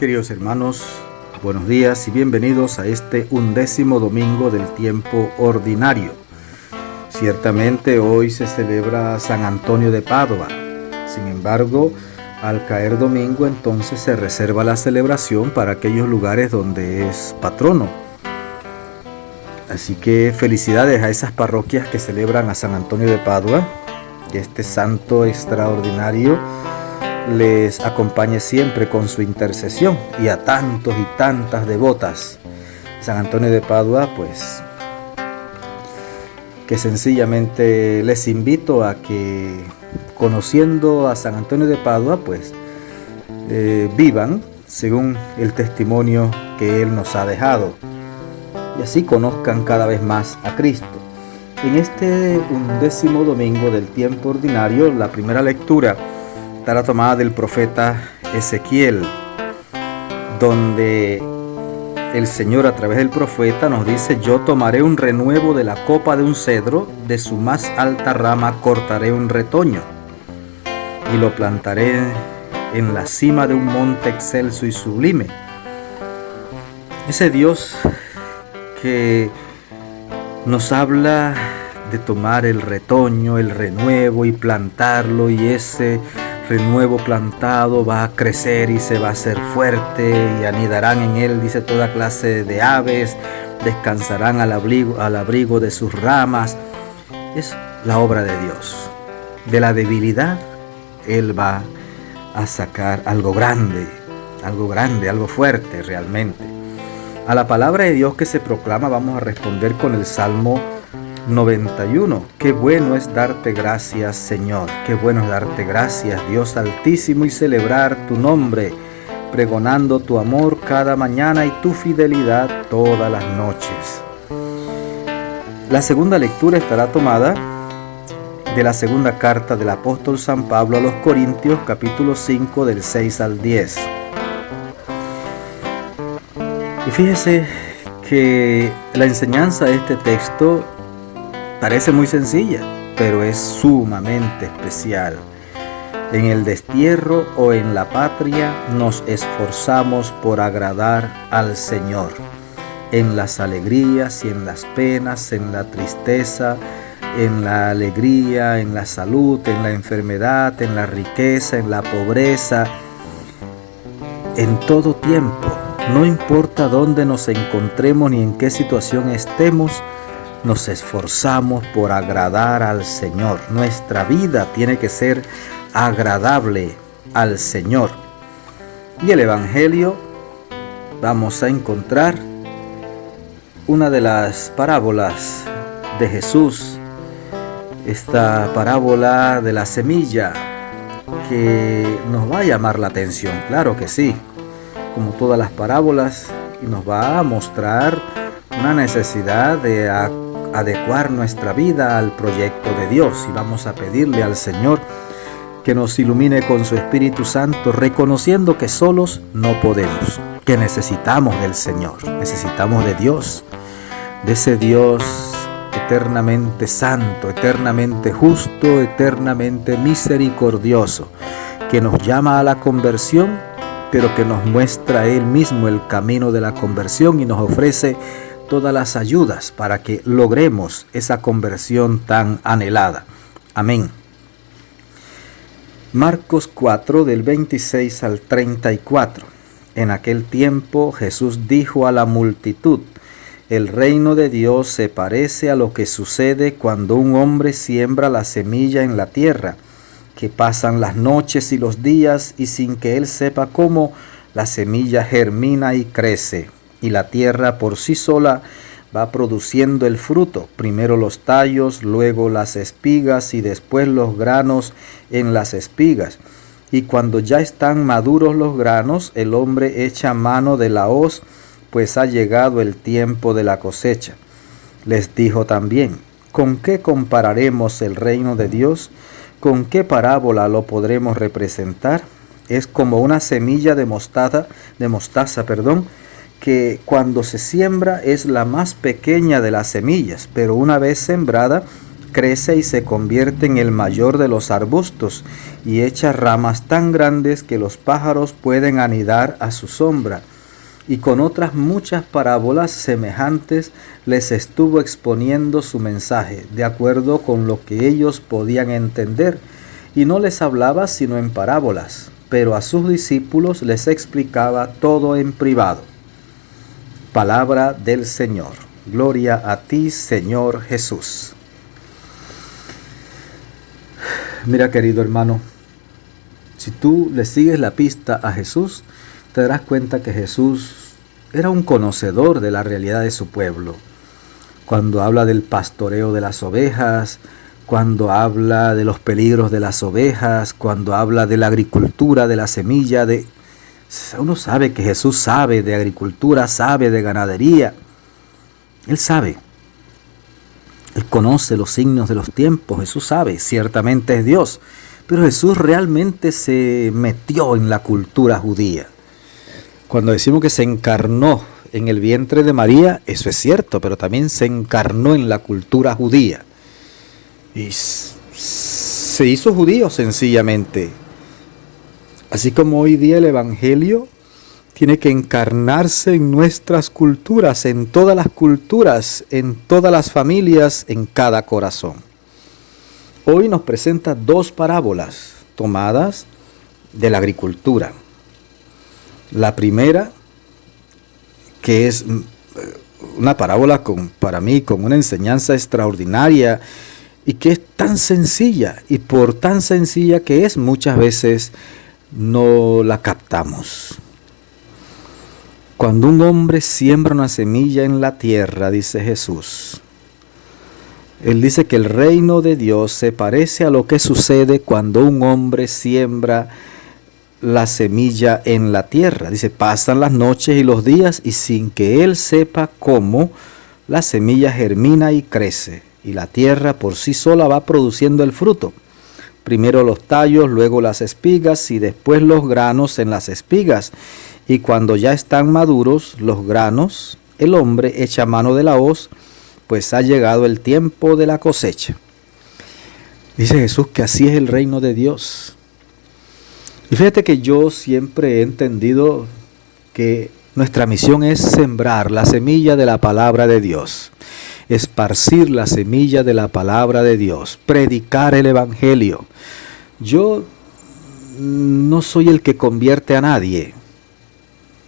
Queridos hermanos, buenos días y bienvenidos a este 11º domingo del tiempo ordinario. Ciertamente hoy se celebra San Antonio de Padua. Sin embargo, al caer domingo entonces se reserva la celebración para aquellos lugares donde es patrono. Así que felicidades a esas parroquias que celebran a San Antonio de Padua. Que este santo extraordinario les acompañe siempre con su intercesión, y a tantos y tantas devotas. San Antonio de Padua, pues, que sencillamente les invito a que, conociendo a San Antonio de Padua, pues, vivan según el testimonio que él nos ha dejado, y así conozcan cada vez más a Cristo. En este 11º domingo del tiempo ordinario, la primera lectura estará tomada del profeta Ezequiel, donde el Señor a través del profeta nos dice: yo tomaré un renuevo de la copa de un cedro, de su más alta rama cortaré un retoño, y lo plantaré en la cima de un monte excelso y sublime. Ese Dios que nos habla de tomar el retoño, el renuevo, y plantarlo, y ese renuevo plantado va a crecer y se va a hacer fuerte, y anidarán en él, dice, toda clase de aves, descansarán al abrigo de sus ramas. Es la obra de Dios. De la debilidad él va a sacar algo grande, algo fuerte realmente. A la palabra de Dios que se proclama vamos a responder con el Salmo 91. Qué bueno es darte gracias, Señor. Qué bueno es darte gracias, Dios Altísimo, y celebrar tu nombre, pregonando tu amor cada mañana y tu fidelidad todas las noches. La segunda lectura estará tomada de la segunda carta del apóstol San Pablo a los Corintios, capítulo 5, del 6 al 10. Y fíjese que la enseñanza de este texto parece muy sencilla, pero es sumamente especial. En el destierro o en la patria nos esforzamos por agradar al Señor. En las alegrías y en las penas, en la tristeza, en la alegría, en la salud, en la enfermedad, en la riqueza, en la pobreza, en todo tiempo. No importa dónde nos encontremos ni en qué situación estemos, nos esforzamos por agradar al Señor. Nuestra vida tiene que ser agradable al Señor. Y el Evangelio vamos a encontrar una de las parábolas de Jesús, esta parábola de la semilla, que nos va a llamar la atención, claro que sí, como todas las parábolas, y nos va a mostrar una necesidad de adecuar nuestra vida al proyecto de Dios, y vamos a pedirle al Señor que nos ilumine con su Espíritu Santo, reconociendo que solos no podemos, que necesitamos del Señor, necesitamos de Dios, de ese Dios eternamente santo, eternamente justo, eternamente misericordioso, que nos llama a la conversión, pero que nos muestra Él mismo el camino de la conversión y nos ofrece todas las ayudas para que logremos esa conversión tan anhelada. Amén. Marcos 4, del 26 al 34. En aquel tiempo Jesús dijo a la multitud: el reino de Dios se parece a lo que sucede cuando un hombre siembra la semilla en la tierra, que pasan las noches y los días y sin que él sepa cómo, la semilla germina y crece, y la tierra por sí sola va produciendo el fruto, primero los tallos, luego las espigas y después los granos en las espigas. Y cuando ya están maduros los granos, el hombre echa mano de la hoz, pues ha llegado el tiempo de la cosecha. Les dijo también: ¿con qué compararemos el reino de Dios? ¿Con qué parábola lo podremos representar? Es como una semilla de mostaza, que cuando se siembra es la más pequeña de las semillas, pero una vez sembrada crece y se convierte en el mayor de los arbustos y echa ramas tan grandes que los pájaros pueden anidar a su sombra. Y con otras muchas parábolas semejantes les estuvo exponiendo su mensaje, de acuerdo con lo que ellos podían entender, y no les hablaba sino en parábolas, pero a sus discípulos les explicaba todo en privado. Palabra del Señor. Gloria a ti, Señor Jesús. Mira, querido hermano, si tú le sigues la pista a Jesús, te darás cuenta que Jesús era un conocedor de la realidad de su pueblo. Cuando habla del pastoreo de las ovejas, cuando habla de los peligros de las ovejas, cuando habla de la agricultura, de la semilla, uno sabe que Jesús sabe de agricultura, sabe de ganadería. Él sabe. Él conoce los signos de los tiempos. Jesús sabe, ciertamente es Dios. Pero Jesús realmente se metió en la cultura judía. Cuando decimos que se encarnó en el vientre de María, eso es cierto, pero también se encarnó en la cultura judía. Y se hizo judío sencillamente. Así como hoy día el Evangelio tiene que encarnarse en nuestras culturas, en todas las culturas, en todas las familias, en cada corazón. Hoy nos presenta dos parábolas tomadas de la agricultura. La primera, que es una parábola para mí con una enseñanza extraordinaria y que es tan sencilla, y por tan sencilla que es, muchas veces no la captamos. Cuando un hombre siembra una semilla en la tierra, dice Jesús, Él dice que el reino de Dios se parece a lo que sucede cuando un hombre siembra la semilla en la tierra. Dice, pasan las noches y los días y sin que él sepa cómo, la semilla germina y crece, y la tierra por sí sola va produciendo el fruto. Primero los tallos, luego las espigas y después los granos en las espigas. Y cuando ya están maduros los granos, el hombre echa mano de la hoz, pues ha llegado el tiempo de la cosecha. Dice Jesús que así es el reino de Dios. Y fíjate que yo siempre he entendido que nuestra misión es sembrar la semilla de la palabra de Dios, esparcir la semilla de la palabra de Dios, predicar el evangelio. Yo no soy el que convierte a nadie.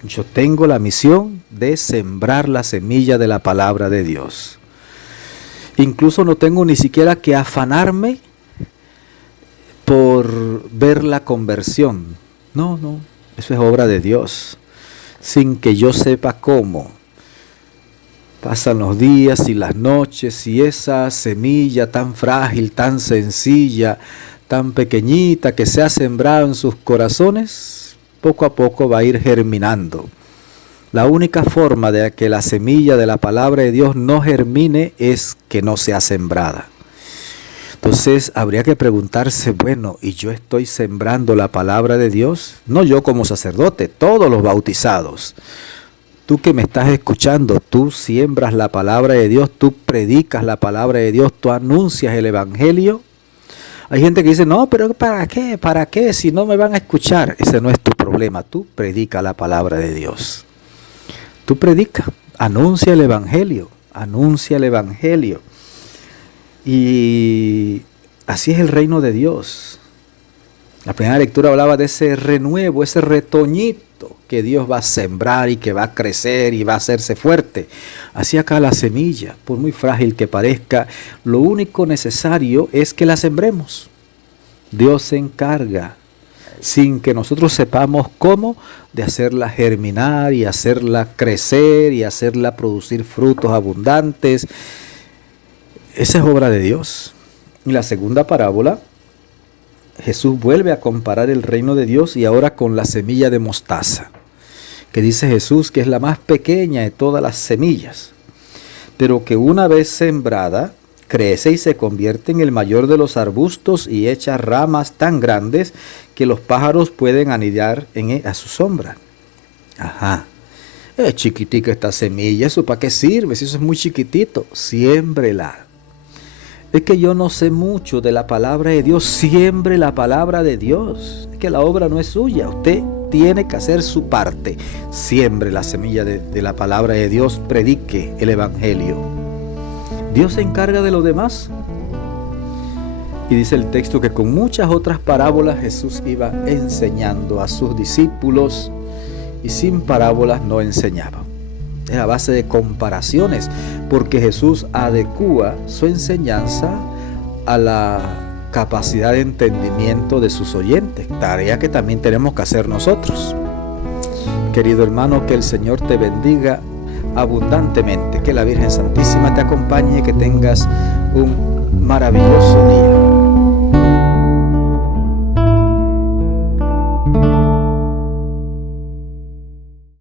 Yo tengo la misión de sembrar la semilla de la palabra de Dios. Incluso no tengo ni siquiera que afanarme por ver la conversión. No, eso es obra de Dios, sin que yo sepa cómo. Pasan los días y las noches y esa semilla tan frágil, tan sencilla, tan pequeñita que se ha sembrado en sus corazones, poco a poco va a ir germinando. La única forma de que la semilla de la palabra de Dios no germine es que no sea sembrada. Entonces habría que preguntarse, bueno, ¿y yo estoy sembrando la palabra de Dios? No yo como sacerdote, todos los bautizados. Tú que me estás escuchando, tú siembras la palabra de Dios, tú predicas la palabra de Dios, tú anuncias el evangelio. Hay gente que dice, no, pero ¿para qué? ¿Para qué? Si no me van a escuchar. Ese no es tu problema, tú predica la palabra de Dios. Tú predica, anuncia el evangelio, anuncia el evangelio. Y así es el reino de Dios. La primera lectura hablaba de ese renuevo, ese retoñito que Dios va a sembrar y que va a crecer y va a hacerse fuerte. Así acá la semilla, por muy frágil que parezca, lo único necesario es que la sembremos. Dios se encarga, sin que nosotros sepamos cómo, de hacerla germinar y hacerla crecer y hacerla producir frutos abundantes. Esa es obra de Dios. Y la segunda parábola, Jesús vuelve a comparar el reino de Dios y ahora con la semilla de mostaza, que dice Jesús que es la más pequeña de todas las semillas, pero que una vez sembrada, crece y se convierte en el mayor de los arbustos y echa ramas tan grandes que los pájaros pueden anidar a su sombra. Ajá. Es chiquitica esta semilla, ¿eso para qué sirve? Si eso es muy chiquitito, siémbrela. Es que yo no sé mucho de la palabra de Dios. Siembre la palabra de Dios. Es que la obra no es suya. Usted tiene que hacer su parte. Siembre la semilla de la palabra de Dios. Predique el evangelio. Dios se encarga de lo demás. Y dice el texto que con muchas otras parábolas Jesús iba enseñando a sus discípulos, y sin parábolas no enseñaba. Es a base de comparaciones, porque Jesús adecúa su enseñanza a la capacidad de entendimiento de sus oyentes, tarea que también tenemos que hacer nosotros. Querido hermano, que el Señor te bendiga abundantemente, que la Virgen Santísima te acompañe y que tengas un maravilloso día.